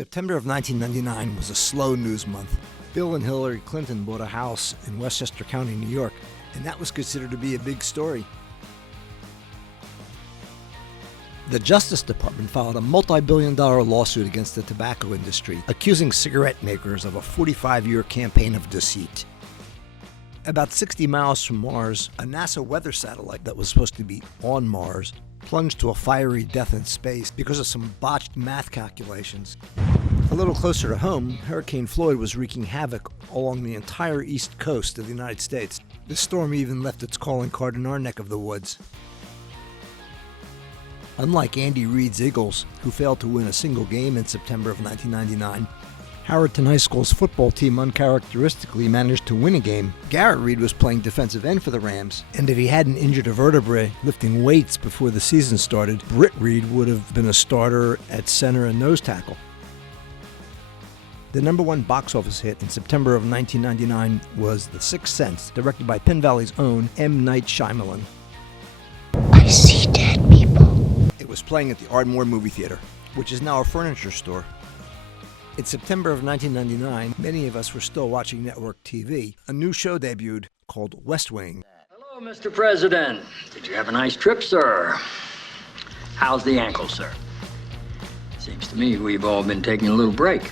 September of 1999 was a slow news month. Bill and Hillary Clinton bought a house in Westchester County, New York, and that was considered to be a big story. The Justice Department filed a multi-billion-dollar lawsuit against the tobacco industry, accusing cigarette makers of a 45-year campaign of deceit. About 60 miles from Mars, a NASA weather satellite that was supposed to be on Mars plunged to a fiery death in space because of some botched math calculations. A little closer to home, Hurricane Floyd was wreaking havoc along the entire east coast of the United States. The storm even left its calling card in our neck of the woods. Unlike Andy Reid's Eagles, who failed to win a single game in September of 1999, Harrowton High School's football team uncharacteristically managed to win a game. Garrett Reid was playing defensive end for the Rams, and if he hadn't injured a vertebrae lifting weights before the season started, Britt Reid would have been a starter at center and nose tackle. The number one box office hit in September of 1999 was The Sixth Sense, directed by Penn Valley's own M. Night Shyamalan. I see dead people. It was playing at the Ardmore Movie Theater, which is now a furniture store. In September of 1999, many of us were still watching network TV. A new show debuted called West Wing. Hello, Mr. President. Did you have a nice trip, sir? How's the ankle, sir? Seems to me we've all been taking a little break.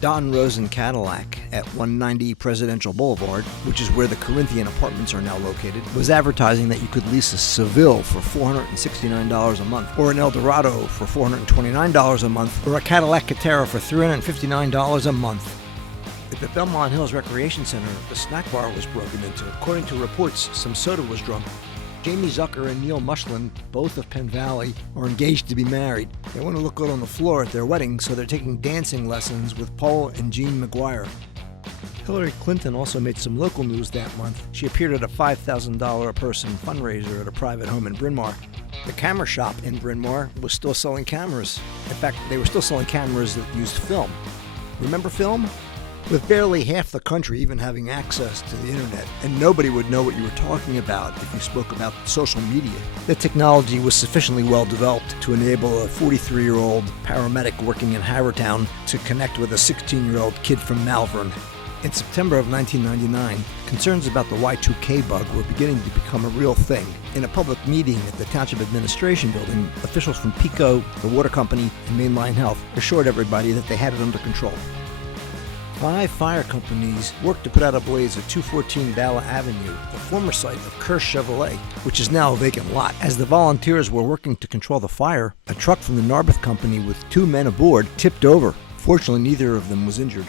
Don Rosen Cadillac at 190 Presidential Boulevard, which is where the Corinthian apartments are now located, was advertising that you could lease a Seville for $469 a month, or an Eldorado for $429 a month, or a Cadillac Catera for $359 a month. At the Belmont Hills Recreation Center, the snack bar was broken into. According to reports, some soda was drunk. Jamie Zucker and Neil Mushlin, both of Penn Valley, are engaged to be married. They want to look good on the floor at their wedding, so they're taking dancing lessons with Paul and Jean McGuire. Hillary Clinton also made some local news that month. She appeared at a $5,000 a person fundraiser at a private home in Bryn Mawr. The camera shop in Bryn Mawr was still selling cameras. In fact, they were still selling cameras that used film. Remember film? With barely half the country even having access to the internet, and nobody would know what you were talking about if you spoke about social media, the technology was sufficiently well developed to enable a 43-year-old paramedic working in Harrowtown to connect with a 16-year-old kid from Malvern. In September of 1999, concerns about the Y2K bug were beginning to become a real thing. In a public meeting at the Township Administration Building, officials from PECO, the water company, and Mainline Health assured everybody that they had it under control. 5 fire companies worked to put out a blaze at 214 Bala Avenue, the former site of Kirsch Chevrolet, which is now a vacant lot. As the volunteers were working to control the fire, a truck from the Narberth Company with 2 men aboard tipped over. Fortunately, neither of them was injured.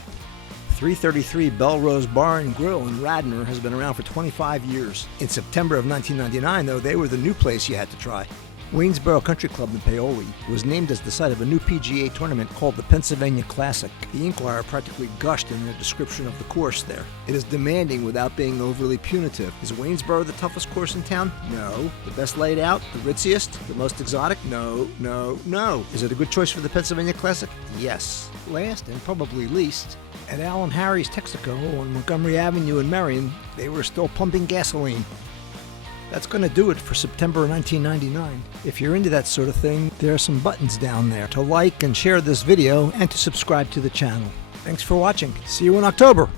333 Belrose Bar and Grill in Radnor has been around for 25 years. In September of 1999, though, they were the new place you had to try. Waynesboro Country Club in Paoli was named as the site of a new PGA tournament called the Pennsylvania Classic. The Inquirer practically gushed in their description of the course there. It is demanding without being overly punitive. Is Waynesboro the toughest course in town? No. The best laid out? The ritziest? The most exotic? No, no, no. Is it a good choice for the Pennsylvania Classic? Yes. Last and probably least, at Al and Harry's Texaco on Montgomery Avenue in Marion, they were still pumping gasoline. That's going to do it for September 1999. If you're into that sort of thing, there are some buttons down there to like and share this video and to subscribe to the channel. Thanks for watching. See you in October.